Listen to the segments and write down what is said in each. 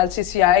LCCI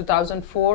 2004.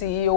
CEO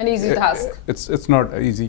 an easy task. It's not easy.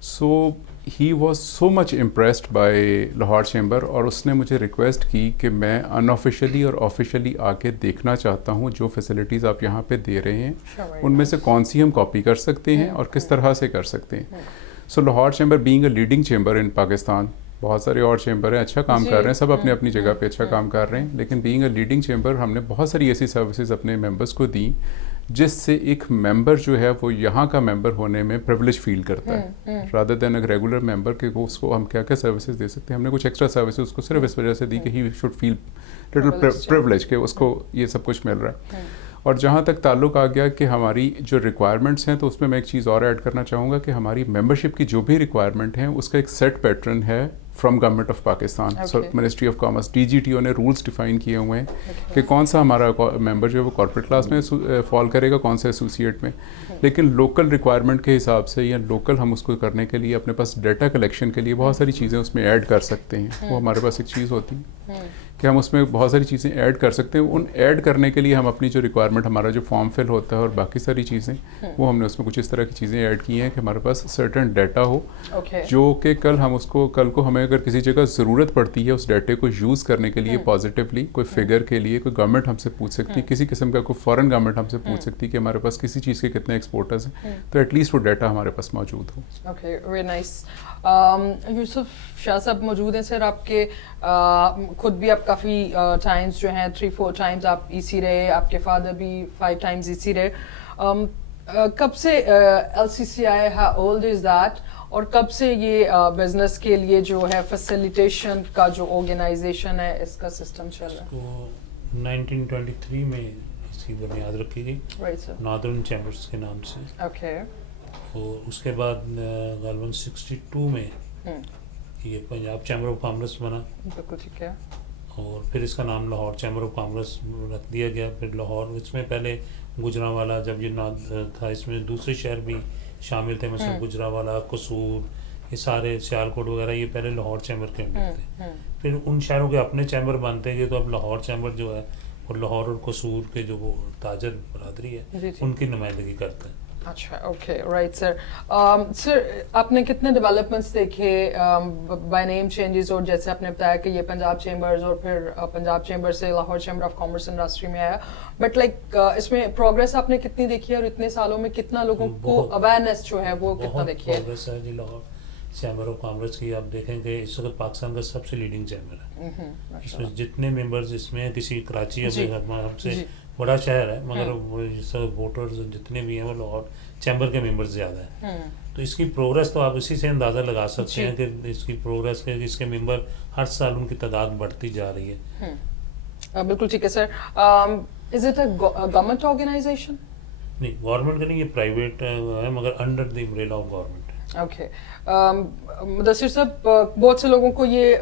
So he was so much impressed by Lahore chamber, اور اس نے مجھے request کی کہ میں ان آفیشیلی اور آفیشیلی آ کے دیکھنا چاہتا ہوں جو فیسلٹیز آپ یہاں پہ دے رہے ہیں ان میں سے کون سی ہم کاپی کر سکتے ہیں اور کس طرح سے کر سکتے ہیں. So Lahore chamber being a leading chamber in Pakistan, بہت سارے اور چیمبر ہیں اچھا کام کر رہے ہیں, سب اپنی اپنی جگہ پہ اچھا کام کر رہے ہیں, لیکن بینگ اے لیڈنگ چیمبر ہم نے بہت ساری ایسی سروسز اپنے ممبرس کو دیں جس سے ایک ممبر جو ہے وہ یہاں کا ممبر ہونے میں پریولیج فیل کرتا ہے رادر دین اے ریگولر ممبر کہ وہ اس کو ہم کیا کیا سروسز دے سکتے ہیں. ہم نے کچھ ایکسٹرا سروسز اس کو صرف اس وجہ سے دی کہ he should feel little privilege کہ اس کو یہ سب کچھ مل رہا ہے. اور جہاں تک تعلق آ گیا کہ ہماری جو ریکوائرمنٹس ہیں, تو اس میں ایک چیز اور ایڈ کرنا چاہوں گا کہ ہماری ممبرشپ کی جو بھی ریکوائرمنٹ ہیں اس کا ایک سیٹ پیٹرن ہے from government of Pakistan. Ministry of commerce D G T O نے رولس ڈیفائن کیے ہوئے ہیں کہ کون سا ہمارا ممبر جو ہے وہ کارپوریٹ کلاس میں فال کرے گا, کون سا ایسوسیٹ میں. لیکن لوکل ریکوائرمنٹ کے حساب سے یا لوکل ہم اس کو کرنے کے لیے اپنے پاس ڈیٹا کلیکشن کے لیے بہت ساری چیزیں اس میں ایڈ کر سکتے ہیں. وہ ہمارے پاس ایک چیز ہوتی ہے کہ ہم اس میں بہت ساری چیزیں ایڈ کر سکتے ہیں. ان ایڈ کرنے کے لیے ہم اپنی جو ریکوائرمنٹ ہمارا جو فارم فل ہوتا ہے اور باقی ساری چیزیں وہ ہم نے اس میں کچھ اس طرح کی چیزیں ایڈ کی ہیں کہ ہمارے پاس سرٹن ڈیٹا ہو جو کہ کل کو ہمیں اگر کسی جگہ ضرورت پڑتی ہے اس ڈیٹے کو یوز کرنے کے لیے پازیٹیولی, کوئی فگر کے لیے کوئی گورنمنٹ ہم سے پوچھ سکتی, کسی قسم کا کوئی فارن گورنمنٹ ہم سے پوچھ سکتی کہ ہمارے پاس کسی چیز کے کتنے ایکسپورٹرز ہیں, تو ایٹ لیسٹ وہ ڈیٹا ہمارے پاس موجود ہو. Okay, very nice. Yusuf Shah صاحب موجود ہیں سر. آپ کے خود بھی آپ کافی ٹائمز جو ہیں 3-4 ٹائمز آپ ای سی رہے, آپ کے فادر بھی 5 ٹائمز ای سی رہے. کب سے L C C I how old is that, اور کب سے یہ بزنس کے لیے جو ہے فیسیلیٹیشن کا جو آرگنائزیشن ہے اس کا سسٹم چل رہا ہے؟ 1923 میں اس کی بنیاد رکھی گئی ناردرن چیمبرز کے نام سے. اوکے. اور اس کے بعد غالباً 62 میں یہ پنجاب چیمبر آف کامرس بنا. بالکل ٹھیک ہے. اور پھر اس کا نام لاہور چیمبر آف کامرس رکھ دیا گیا. پھر لاہور, اس میں پہلے گجرانوالا جب یہ تھا, اس میں دوسرے شہر بھی شامل تھے, مثلا گجرانوالا, قصور, یہ سارے سیالکوٹ وغیرہ, یہ پہلے لاہور چیمبر کے اندر تھے. پھر ان شہروں کے اپنے چیمبر بنتے گئے, تو اب لاہور چیمبر جو ہے وہ لاہور اور قصور کے جو وہ تاجر برادری ہے ان کی نمائندگی کرتے ہیں. اچھا, اوکے, رائٹ سر. سر آپ نے کتنے ڈیولپمنٹس دیکھے بائی نیم چینجز, اور جیسے آپ نے بتایا کہ یہ پنجاب چیمبرز اور پھر پنجاب چیمبر سے Lahore chamber of commerce industry میں آیا, بٹ لائک اس میں پروگرس آپ نے کتنی دیکھی ہے, اور اتنے سالوں میں کتنا لوگوں کو اویئرنیس جو ہے وہ کتنا دیکھی ہے؟ بہت پروگرس ہے جی لاہور چیمبر آف کامرس کی. آپ دیکھیں کہ اس وقت پاکستان کا سب سے لیڈنگ چیمبر ہے. اس میں جتنے ممبرز اس میں کسی کراچی ہم سے بڑا شہر ہے, مگر ووٹرز جتنے بھی ہیں وہ لاہور چیمبر کے ممبرز زیادہ ہیں. تو اس کی پروگرس تو آپ اسی سے اندازہ لگا سکتے ہیں کہ اس کی پروگرس کے اس کے ممبر ہر سال ان کی تعداد بڑھتی جا رہی ہے. بالکل ٹھیک ہے sir. Is it a government organisation? نہیں, گورنمنٹ کا نہیں, یہ پرائیویٹ ہے مگر under the umbrella of government. Okay. Mudassir صاحب, بہت سے لوگوں کو یہ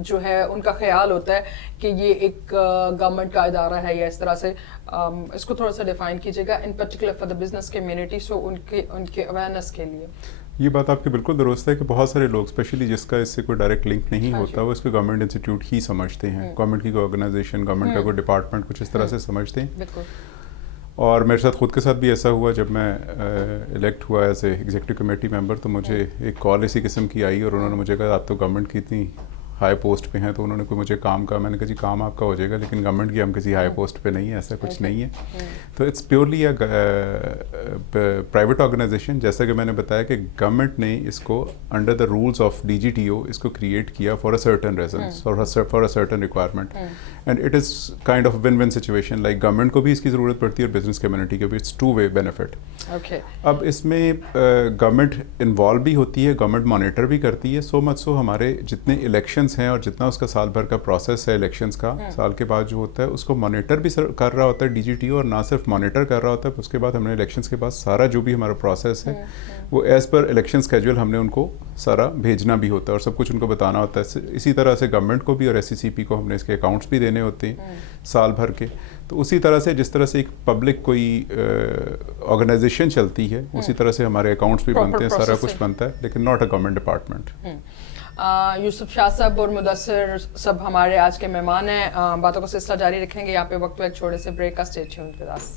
جو ہے ان کا خیال ہوتا ہے کہ یہ ایک گورنمنٹ کا ادارہ ہے یا اس طرح سے, اس کو تھوڑا سا ڈیفائن کیجیے گا in particular for the business community, so ان کے اویئرنیس کے لیے. یہ بات آپ کی بالکل درست ہے کہ بہت سارے لوگ اسپیشلی جس کا اس سے کوئی ڈائریکٹ لنک نہیں ہوتا وہ اس کو گورنمنٹ انسٹیٹیوٹ ہی سمجھتے ہیں, گورنمنٹ کی کوئی آرگنائزیشن, گورنمنٹ کا کوئی ڈپارٹمنٹ, کچھ اس طرح سے سمجھتے ہیں. بالکل. اور میرے ساتھ خود کے ساتھ بھی ایسا ہوا, جب میں الیکٹ ہوا ایز اے ایگزیکٹو کمیٹی ممبر تو مجھے ایک کال اسی قسم کی آئی اور انہوں نے مجھے کہا آپ تو گورنمنٹ کی اتنی ہائی پوسٹ پہ ہیں, تو انہوں نے کوئی مجھے کام کہا. میں نے کہا جی کام آپ کا ہو جائے گا, لیکن گورنمنٹ کی ہم کسی ہائی پوسٹ پہ نہیں ہے, ایسا کچھ نہیں ہے. تو it's purely a private organization. جیسا کہ میں نے بتایا کہ گورنمنٹ نے اس کو under the rules of D G T O اس کو کریٹ کیا فار اے سرٹن ریزنس اور for a certain requirement, and it is kind of one one situation. Like government کو بھی اس کی ضرورت پڑتی ہے اور بزنس کمیونٹی کو بھی. It's two way benefit. اب اس میں گورنمنٹ انوالو بھی ہوتی ہے, گورنمنٹ مانیٹر بھی کرتی ہے. سو مچ سو ہمارے جتنے الیکشنس ہیں اور جتنا اس کا سال بھر کا پروسیس ہے الیکشنز کا, سال کے بعد جو ہوتا ہے اس کو مانیٹر بھی کر رہا ہوتا ہے ڈی جی ٹی او, اور نہ صرف مانیٹر کر رہا ہوتا ہے, اس کے بعد ہم نے الیکشنز کے بعد سارا جو بھی ہمارا پروسیس ہے وہ ایز پر الیکشن اسکیجول ہم نے ان کو سارا بھیجنا بھی ہوتا ہے اور سب کچھ ان کو بتانا ہوتا ہے. اسی طرح سے گورنمنٹ کو بھی اور ایس سی سی پی کو ہم نے اس کے اکاؤنٹس بھی دینے ہوتے ہیں سال بھر کے. تو اسی طرح سے جس طرح سے ایک پبلک کوئی آرگنائزیشن چلتی ہے اسی طرح سے ہمارے اکاؤنٹس بھی بنتے ہیں, سارا کچھ بنتا ہے, لیکن ناٹ اے گورنمنٹ ڈپارٹمنٹ. یوسف شاہ صاحب اور مدثر صاحب ہمارے آج کے مہمان ہیں. باتوں کا سلسلہ جاری رکھیں گے. یہاں پہ وقت ایک چھوٹے سے بریک کا. Stay tuned with us.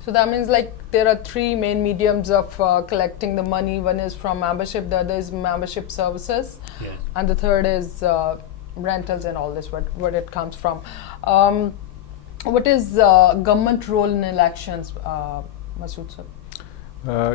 So that means like there are three main mediums of collecting the money. One is from membership, the other is membership services, and the third is rentals and all this, what it comes from. What is government role in elections, Masood sir?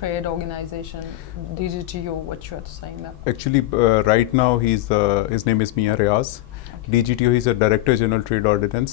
Trade Organization, DGTO, what you are saying that? Actually, right now his name is Mia Riaz. DGTO is a Director General Trade Ordinance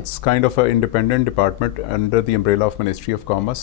It's kind of a independent department under the umbrella of Ministry of Commerce,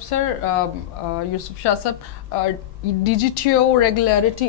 Sir, Yusuf Shah sir, DGTO regularity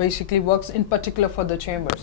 basically works in particular for the chambers?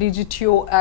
DGTO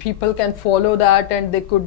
people can follow that and they could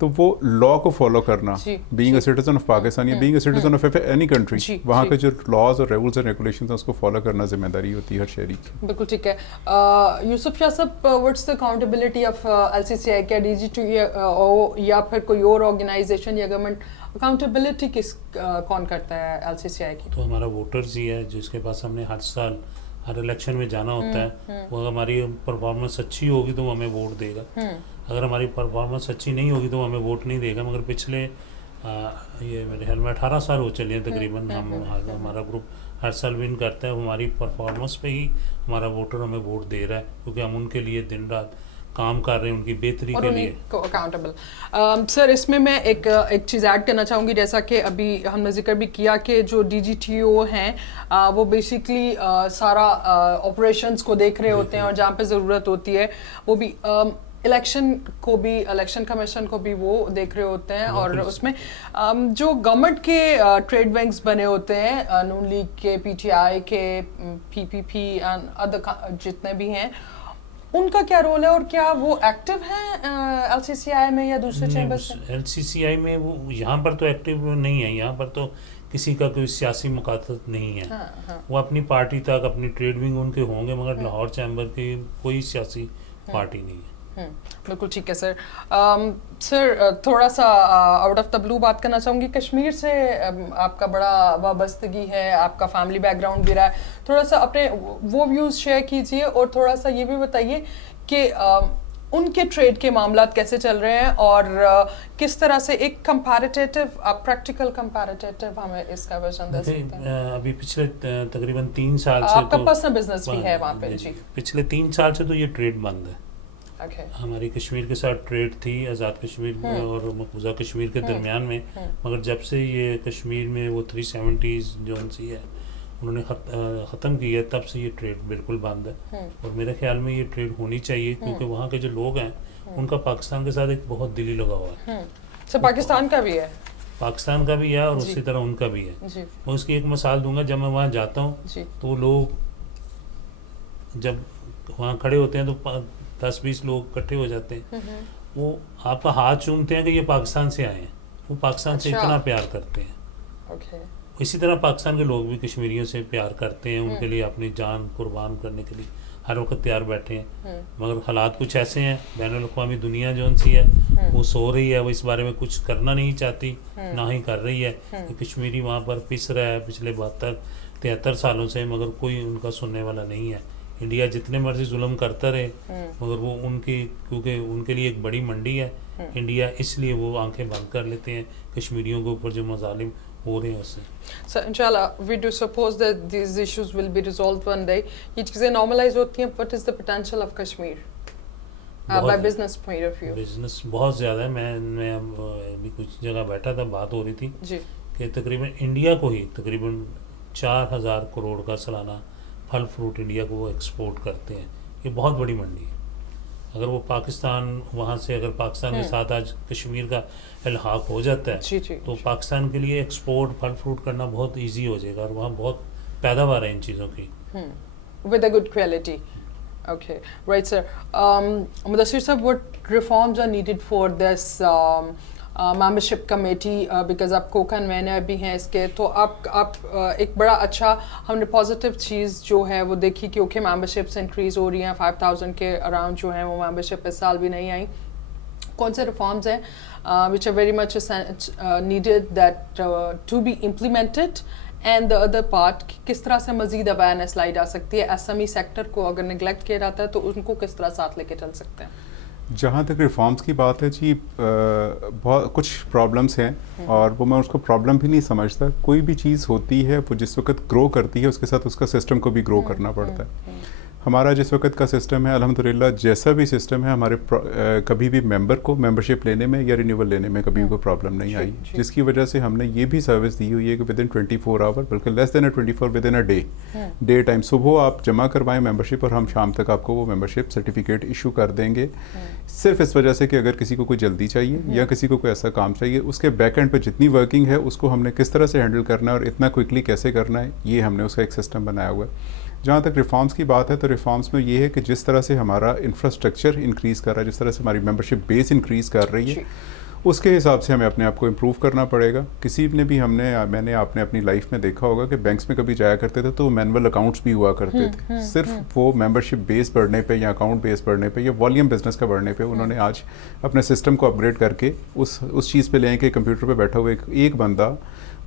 تو وہ لا کو follow کرنا, جی, being a citizen of Pakistan یا being a citizen of any country, جی, وہاں جی. کے جو لاز اور ریگولس اور ریگولیشنز ہیں اس کو فالو کرنا ذمہ داری ہوتی ہے ہر شہری کی. بالکل ٹھیک ہے. یوسف شاہ صاحب, what's the accountability of LCCI, کیا DGTO یا پھر کوئی اور آرگنائزیشن یا گورنمنٹ اکاؤنٹیبلٹی کون کرتا ہے LCCI کی؟ تو ہمارا ووٹرز ہی ہے جس کے پاس ہم نے ہر سال ہر الیکشن میں جانا ہوتا ہے. وہ ہماری پرفارمنس اچھی ہوگی تو وہ ہمیں ووٹ دے گا, اگر ہماری پرفارمنس اچھی نہیں ہوگی تو وہ ہمیں ووٹ نہیں دے گا. مگر پچھلے یہ میرے خیال میں 18 سال ہو چلے ہیں تقریباً, ہمارا گروپ ہر سال ون کرتا ہے. ہماری پرفارمنس پہ ہی ہمارا ووٹر ہمیں ووٹ دے رہا ہے, کیونکہ ہم ان کے لیے دن رات کام کر رہے ہیں ان کی بہتری کے لیے. اکاؤنٹیبل. سر اس میں ایک چیز ایڈ کرنا چاہوں گی, جیسا کہ ابھی ہم نے ذکر بھی کیا کہ جو DGTO ہیں وہ بیسکلی سارا آپریشنس کو دیکھ رہے ہوتے ہیں, اور جہاں پہ ضرورت ہوتی ہے وہ بھی الیکشن کمیشن کو بھی وہ دیکھ رہے ہوتے ہیں. اور اس میں جو گورنمنٹ کے ٹریڈ ونگز بنے ہوتے ہیں, نون لیگ کے, PTI کے, PPP اینڈ ادر جتنے بھی ہیں, ان کا کیا رول ہے, اور کیا وہ ایکٹیو ہیں LCCI میں یا دوسرے چیمبرز میں؟ LCCI میں وہ یہاں پر تو ایکٹیو نہیں ہے, یہاں پر تو کسی کا کوئی سیاسی مقاصد نہیں ہے. وہ اپنی پارٹی تک اپنی ٹریڈ ونگ ان کے ہوں گے, مگر لاہور چیمبر کی کوئی سیاسی پارٹی نہیں ہے. بالکل ٹھیک ہے سر. سر تھوڑا سا آؤٹ آف دا بلو بات کرنا چاہوں گی, کشمیر سے آپ کا بڑا وابستگی ہے, آپ کا فیملی بیک گراؤنڈ بھی رہا ہے, تھوڑا سا اپنے وہ ویوز شیئر کیجئے, اور تھوڑا سا یہ بھی بتائیے کہ ان کے ٹریڈ کے معاملات کیسے چل رہے ہیں, اور کس طرح سے ایک کمپیریٹیو پریکٹیکل کمپیریٹیو ہمیں اس کا ورژن دے سکتے ہیں. ابھی پچھلے تقریباً 3 سال سے آپ کا پرسنل بزنس بھی ہے وہاں پہ؟ جی, پچھلے 3 سال سے تو یہ ٹریڈ بند ہے. ہماری کشمیر کے ساتھ ٹریڈ تھی, آزاد کشمیر اور مقبوضہ کشمیر کے درمیان میں, مگر جب سے یہ کشمیر میں وہ 370 جو ہے انہوں نے ختم کی ہے, تب سے یہ ٹریڈ بالکل بند ہے. اور میرے خیال میں یہ ٹریڈ ہونی چاہیے, کیونکہ وہاں کے جو لوگ ہیں ان کا پاکستان کے ساتھ ایک بہت دلی لگا ہوا ہے. سر پاکستان کا بھی ہے, پاکستان کا بھی ہے, اور اسی طرح ان کا بھی ہے. میں اس کی ایک مثال دوں گا, جب میں وہاں جاتا ہوں تو لوگ جب وہاں کھڑے ہوتے ہیں تو 10-20 لوگ اکٹھے ہو جاتے ہیں, وہ آپ کا ہاتھ چومتے ہیں کہ یہ پاکستان سے آئے ہیں, وہ پاکستان سے اتنا پیار کرتے ہیں. اسی طرح پاکستان کے لوگ بھی کشمیریوں سے پیار کرتے ہیں, ان کے لیے اپنی جان قربان کرنے کے لیے ہر وقت تیار بیٹھے ہیں. مگر حالات کچھ ایسے ہیں, بین الاقوامی دنیا جو ان سی ہے وہ سو رہی ہے, وہ اس بارے میں کچھ کرنا نہیں چاہتی, نہ ہی کر رہی ہے. کشمیری وہاں پر پس رہا ہے پچھلے 72-73 سالوں سے, مگر کوئی ان کا سننے والا نہیں ہے. انڈیا جتنے مرضی ظلم کرتا رہے, مگر وہ ان کی, کیونکہ ان کے لیے ایک بڑی منڈی ہے انڈیا, اس لیے وہ آنکھیں بند کر لیتے ہیں کشمیریوں کے اوپر جو مظالم ہو رہے ہیں اس سے. سر انشاءاللہ we do suppose that these issues will be resolved one day, یہ چیزیں نارملائز ہوتی ہیں. What is the potential of Kashmir by business point of view? Business بہت زیادہ ہے. میں ابھی کچھ جگہ بیٹھا تھا, بات ہو رہی تھی کہ تقریباً انڈیا کو ہی تقریباً 4000 کروڑ کا سالانہ پھل فروٹ انڈیا کو وہ ایکسپورٹ کرتے ہیں. یہ بہت بڑی منڈی ہے. اگر وہ پاکستان, وہاں سے اگر پاکستان کے ساتھ آج کشمیر کا الحاق ہو جاتا ہے تو پاکستان کے لیے ایکسپورٹ پھل فروٹ کرنا بہت ایزی ہو جائے گا, اور وہاں بہت پیداوار ہے ان چیزوں کی with a good quality. Okay right sir. Mudassar sahab, what reforms are needed for this membership committee, because آپ کو کنوینر بھی ہیں اس کے, تو آپ ایک بڑا اچھا ہم نے پازیٹیو چیز جو ہے وہ دیکھی کہ اوکے ممبرشپس انکریز ہو رہی ہیں, 5000 کے اراؤنڈ جو ہیں وہ ممبرشپ اس سال بھی نہیں آئیں. کون سے ریفارمز ہیں which are very much needed that to be implemented, and the other part کس طرح سے مزید اویئرنیس لائی جا سکتی ہے؟ SME سیکٹر کو اگر نگلیکٹ کیا جاتا ہے تو ان کو کس طرح ساتھ لے کے چل سکتے ہیں؟ جہاں تک ریفارمز کی بات ہے جی, بہت کچھ پرابلمس ہیں, اور وہ میں اس کو پرابلم بھی نہیں سمجھتا. کوئی بھی چیز ہوتی ہے وہ جس وقت گرو کرتی ہے اس کے ساتھ اس کا سسٹم کو بھی گرو کرنا پڑتا ہے. ہمارا جس وقت کا سسٹم ہے الحمدللہ, جیسا بھی سسٹم ہے ہمارے, کبھی بھی ممبر کو ممبرشپ لینے میں یا رینیول لینے میں کبھی کوئی پرابلم نہیں آئی, جس کی وجہ سے ہم نے یہ بھی سروس دی ہوئی ہے کہ ود ان 24 آور, بلکہ لیس دین 24 with in a day time, صبح آپ جمع کروائیں ممبرشپ اور ہم شام تک آپ کو وہ ممبرشپ سرٹیفکیٹ ایشو کر دیں گے. صرف اس وجہ سے کہ اگر کسی کو کوئی جلدی چاہیے یا کسی کو کوئی ایسا کام چاہیے, اس کے بیک اینڈ پہ جتنی ورکنگ ہے اس کو ہم نے کس طرح سے ہینڈل کرنا ہے اور اتنا کوئکلی کیسے کرنا ہے, یہ ہم نے اس کا ایک سسٹم بنایا ہوا ہے. جہاں تک ریفارمز کی بات ہے تو ریفارمز میں یہ ہے کہ جس طرح سے ہمارا انفراسٹرکچر انکریز کر رہا ہے, جس طرح سے ہماری ممبرشپ بیس انکریز کر رہی ہے, اس کے حساب سے ہمیں اپنے آپ کو امپروو کرنا پڑے گا. کسی نے بھی میں نے آپ نے اپنی لائف میں دیکھا ہوگا کہ بینکس میں کبھی جایا کرتے تھے تو مینول اکاؤنٹس بھی ہوا کرتے تھے. صرف وہ ممبرشپ بیس بڑھنے پہ یا اکاؤنٹ بیس بڑھنے پہ یا والیوم بزنس کا بڑھنے پہ انہوں نے آج اپنے سسٹم کو اپ گریڈ کر کے اس چیز پہ لے آئیں کہ کمپیوٹر پہ بیٹھا ہوا ایک بندہ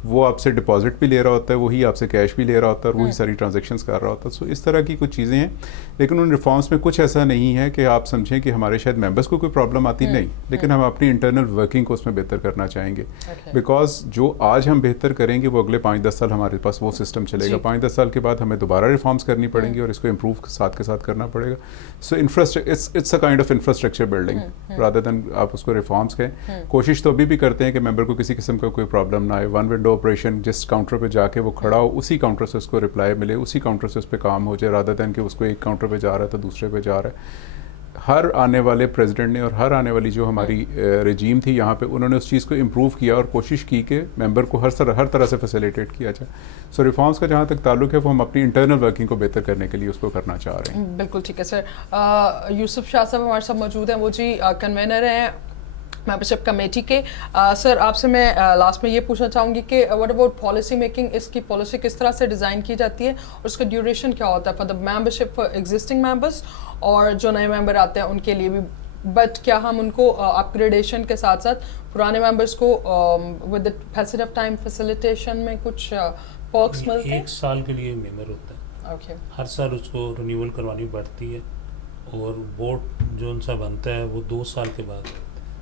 وہ آپ سے ڈپازٹ بھی لے رہا ہوتا ہے, وہی آپ سے کیش بھی لے رہا ہوتا ہے اور وہی ساری ٹرانزیکشنز کر رہا ہوتا ہے. سو اس طرح کی کچھ چیزیں ہیں, لیکن ان ریفارمس میں کچھ ایسا نہیں ہے کہ آپ سمجھیں کہ ہمارے شاید ممبرس کو کوئی پرابلم آتی نہیں, لیکن ہم اپنی انٹرنل ورکنگ کو اس میں بہتر کرنا چاہیں گے. بیکاز جو آج ہم بہتر کریں گے وہ اگلے 5-10 سال ہمارے پاس وہ سسٹم چلے گا. 5-10 سال کے بعد ہمیں دوبارہ ریفارمس کرنی پڑیں گی اور اس کو امپروو ساتھ کے ساتھ کرنا پڑے گا. So it's a kind of infrastructure building rather than آپ اس کو ریفارمس کہیں. کوشش تو ابھی بھی کرتے ہیں کہ ممبر کو کسی قسم کا کوئی پرابلم نہ آئے. ون ونڈو آپریشن, جس کاؤنٹر پہ جا کے وہ کھڑا ہو اسی کاؤنٹر سے اس کو رپلائی ملے, اسی کاؤنٹر سے اس پہ کام ہو جائے, رادر دین کہ اس کو ایک کاؤنٹر پہ جا رہا ہے تو دوسرے پہ جا رہا ہے. ہر آنے والے پریزیڈنٹ نے اور ہر آنے والی جو ہماری رجیم تھی یہاں پہ انہوں نے اس چیز کو امپروو کیا اور کوشش کی کہ ممبر کو ہر طرح سے فیسیلیٹیٹ کیا جائے. سو ریفارمس کا جہاں تک تعلق ہے وہ ہم اپنی انٹرنل ورکنگ کو بہتر کرنے کے لیے اس کو کرنا چاہ رہے ہیں. بالکل ٹھیک ہے سر. یوسف شاہ صاحب ہمارے ساتھ موجود ہیں, وہ جی کنوینر ہیں ممبرشپ کمیٹی کے. سر آپ سے میں لاسٹ میں یہ پوچھنا چاہوں گی کہ واٹ اباؤٹ پالیسی میکنگ, اس کی پالیسی کس طرح سے ڈیزائن کی جاتی ہے اور اس کا ڈیوریشن کیا ہوتا ہے for the membership for existing members اور جو نئے ممبر آتے ہیں ان کے لیے بھی, بٹ کیا ہم ان کو اپ گریڈیشن کے ساتھ ساتھ پرانے ممبرس کو with the passage of time facilitation میں کچھ پرکس ملتے ہیں؟ 1 سال کے لیے ممبر ہوتا ہے, اوکے, ہر سال اس کو رینیول کروانی پڑتی ہے اور ووٹ جو ان سے بنتا ہے وہ 2 سال کے بعد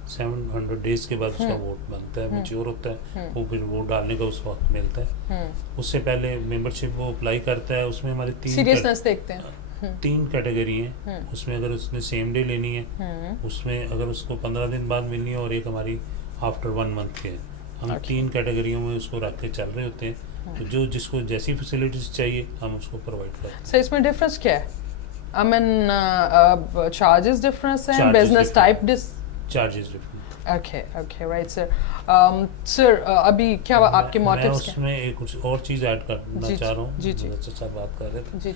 700 ڈیز کے بعد اس کا ووٹ بنتا ہے, میچور ہوتا ہے, وہ پھر ووٹ ڈالنے کا اس وقت ملتا ہے. اس سے پہلے ممبرشپ وہ اپلائی کرتا ہے, اس میں ہماری سیریسنس دیکھتے ہیں. 3 کیٹیگری ہیں اس میں. اگر اس نے سیم ڈے لینی ہے اس میں, اگر اس کو 15 دن بعد ملنی ہے, اور ایک ہماری آفٹر 1 منتھ کے. ہم 3 کیٹیگریوں میں اس کو رکھ کے چل رہے ہوتے ہیں, تو جو جس کو جیسی فیسلٹیز چاہیے ہم اس کو پرووائڈ کرتے ہیں. سر اس میں ڈفرینس کیا ہے؟ آئی مین چارجز ڈفرینس ہیں, business type charges different. Okay right sir. Sir ابھی کیا آپ کے موٹیوز میں اس میں ایک کچھ اور چیز ایڈ کرنا چاہ رہا ہوں. چچا بات کر رہے تھے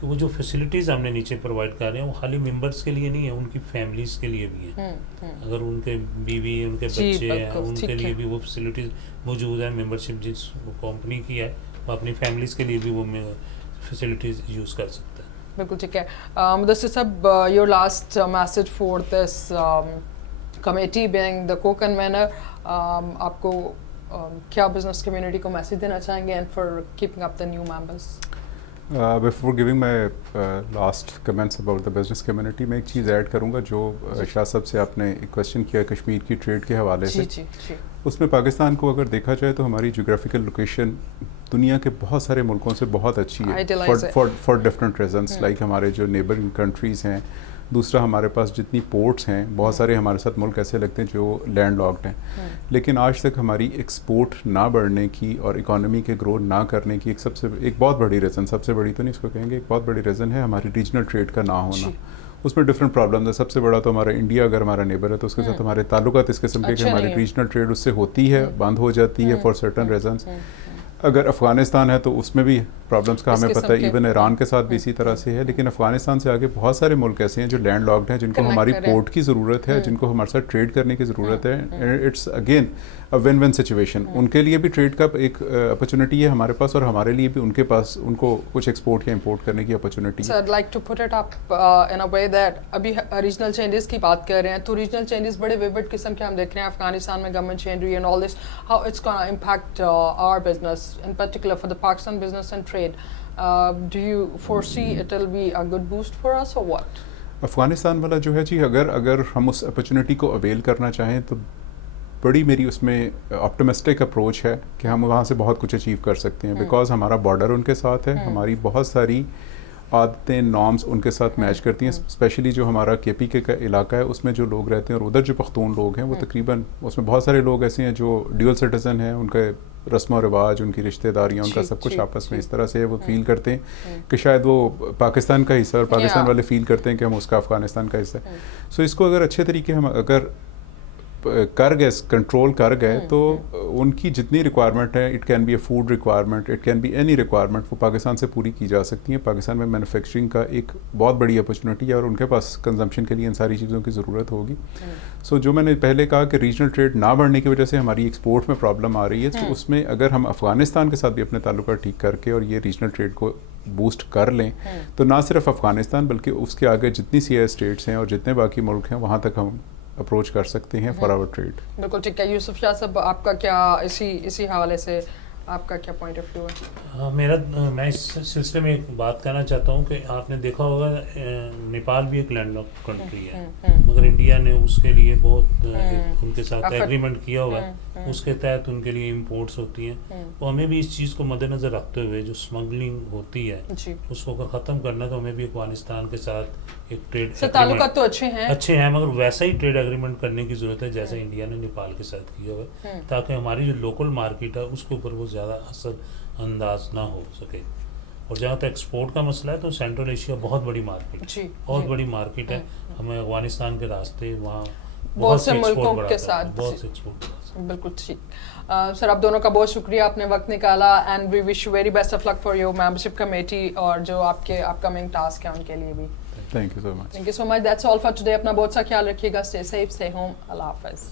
کہ وہ جو فیسلٹیز ہم نے نیچے پرووائڈ کر رہے ہیں وہ خالی ممبرس کے لیے نہیں ہے, ان کی فیملیز کے لیے بھی ہیں. اگر ان کے بیوی, ان کے بچے ہیں, ان کے لیے بھی وہ فیسلٹیز موجود ہیں. ممبرشپ جس کمپنی کی ہے وہ اپنی فیملیز کے لیے بھی وہ فیسلٹیز یوز کر سکتا ہے. بالکل ٹھیک ہے. مدثر صاحب, your last message for this committee being the کو کنوینر, آپ کو کیا بزنس کمیونٹی کو میسج دینا چاہیں گے and for keeping up the new members? Before giving my last comments about the business community, میں ایک چیز ایڈ کروں گا جو شاہ صاحب سے آپ نے ایک کویشچن کیا کشمیر کی ٹریڈ کے حوالے سے. اس میں پاکستان کو اگر دیکھا جائے تو ہماری جیوگرافیکل لوکیشن دنیا کے بہت سارے ملکوں سے بہت اچھی ہے فار ڈفرنٹ ریزنس, لائک ہمارے جو نیبرنگ کنٹریز ہیں. دوسرا ہمارے پاس جتنی پورٹس ہیں, بہت سارے ہمارے ساتھ ملک ایسے لگتے ہیں جو لینڈ لاکڈ ہیں, لیکن آج تک ہماری ایکسپورٹ نہ بڑھنے کی اور اکانومی کے گرو نہ کرنے کی ایک بہت بڑی ریزن, سب سے بڑی تو نہیں اس کو کہیں گے, ایک بہت بڑی ریزن ہے ہماری ریجنل ٹریڈ کا نہ ہونا. اس میں ڈفرینٹ پرابلمز ہیں. سب سے بڑا تو ہمارا انڈیا اگر ہمارا نیبر ہے تو اس کے ساتھ ہمارے تعلقات اس قسم کے کہ ہماری ریجنل ٹریڈ اس سے ہوتی ہے, بند ہو جاتی ہے فار سرٹن ریزنس. اگر افغانستان ہے تو اس میں بھی پرابلمس کا ہمیں پتہ ہے, ایون ایران کے ساتھ بھی اسی طرح سے ہے. لیکن افغانستان سے آگے بہت سارے ملک ایسے ہیں جو لینڈ لاکڈ ہیں, جن کو ہماری پورٹ کی ضرورت ہے, جن کو ہمارے ساتھ ٹریڈ کرنے کی ضرورت ہے. It's again a one one situation. ان کے لیے بھی ٹریڈ کا ایک اپرچونیٹی ہے ہمارے پاس, اور ہمارے لیے بھی ان کے پاس ان کو کچھ ایکسپورٹ یا امپورٹ کرنے کی اپرچونیٹی ہے. Sir like to put it up in a way that ابھی ریجنل چینجز کی بات کر رہے ہیں, تو ریجنل چینجز بڑے ویوڈ قسم کے ہم دیکھ رہے ہیں. افغانستان میں گورنمنٹ چینج ہوئی and all this, how it's gonna impact our business in particular for the Pakistan business and trade. Do you foresee it will be a good boost for us or what? Afghanistan والا جو ہے جی, اگر ہم اس opportunity کو oil کرنا چاہیں تو بڑی میری اس میں آپٹمسٹک اپروچ ہے کہ ہم وہاں سے بہت کچھ اچیو کر سکتے ہیں. بیکاز ہمارا بارڈر ان کے ساتھ ہے, ہماری بہت ساری عادتیں نارمز ان کے ساتھ میچ کرتی ہیں. اسپیشلی جو ہمارا کے پی کے کا علاقہ ہے اس میں جو لوگ رہتے ہیں, اور ادھر جو پختون لوگ ہیں وہ تقریباً اس میں بہت سارے لوگ ایسے ہیں جو ڈیول سٹیزن ہیں. ان کے رسم و رواج, ان کی رشتہ داریاں, ان کا سب کچھ آپس میں اس طرح سے وہ فیل کرتے ہیں کہ شاید وہ پاکستان کا حصہ, اور پاکستان والے فیل کرتے ہیں کہ ہم اس کا افغانستان کا حصہ ہے. سو اس کو اگر اچھے طریقے ہم اگر کر گئے کنٹرول کر گئے تو ان کی جتنی ریکوائرمنٹ ہے it can be a food requirement, it can be any requirement, وہ پاکستان سے پوری کی جا سکتی ہیں. پاکستان میں مینوفیکچرنگ کا ایک بہت بڑی اپرچونیٹی ہے اور ان کے پاس کنزمپشن کے لیے ان ساری چیزوں کی ضرورت ہوگی. سو جو میں نے پہلے کہا کہ ریجنل ٹریڈ نہ بڑھنے کی وجہ سے ہماری ایکسپورٹ میں پرابلم آ رہی ہے, تو اس میں اگر ہم افغانستان کے ساتھ بھی اپنے تعلقات ٹھیک کر کے اور یہ ریجنل ٹریڈ کو بوسٹ کر لیں تو نہ صرف افغانستان بلکہ اس کے آگے جتنی سی اسٹیٹس ہیں اور جتنے باقی ملک ہیں وہاں تک ہم اپروچ کر سکتے ہیں فار آور ٹریڈ. بالکل ٹھیک ہے. یوسف شاہ صاحب آپ کا کیا اسی حوالے سے آپ کا کیا پوائنٹ آف ویو ہے؟ میں اس سلسلے میں ایک بات کہنا چاہتا ہوں کہ آپ نے دیکھا ہوگا نیپال بھی ایک لینڈ لاک کنٹری ہے, مگر انڈیا نے اس کے لیے بہت ان کے ساتھ ایگریمنٹ کیا ہوا ہے, اس کے تحت ان کے لیے امپورٹس ہوتی ہیں. تو ہمیں بھی اس چیز کو مد نظر رکھتے ہوئے جو اسمگلنگ ہوتی ہے اس کو اگر ختم کرنا ہے تو ہمیں بھی افغانستان کے ساتھ ایک ٹریڈ تعلقات تو اچھے ہیں مگر ویسا ہی ٹریڈ ایگریمنٹ کرنے کی ضرورت ہے جیسا انڈیا نے نیپال کے ساتھ کیا ہوا ہے, تاکہ ہماری جو لوکل مارکیٹ ہے اس کے اوپر وہ زیادہ اثر انداز نہ ہو سکے. اور جہاں تک ایکسپورٹ کا مسئلہ ہے تو سینٹرل ایشیا بہت بڑی مارکیٹ بہت بڑی مارکیٹ ہے. ہمیں افغانستان کے راستے وہاں بہت سے ملکوں کے ساتھ بہت سے ایکسپورٹ. بالکل ٹھیک. سر آپ دونوں کا بہت شکریہ, آپ نے وقت نکالا, and we wish you very best of luck for your membership committee اور جو آپ کے اپ کمنگ ٹاسک ہیں ان کے لیے بھی. Thank you so much. Thank you so much. That's all for today. اپنا بہت سا خیال رکھیے گا. Stay safe, stay home. اللہ حافظ.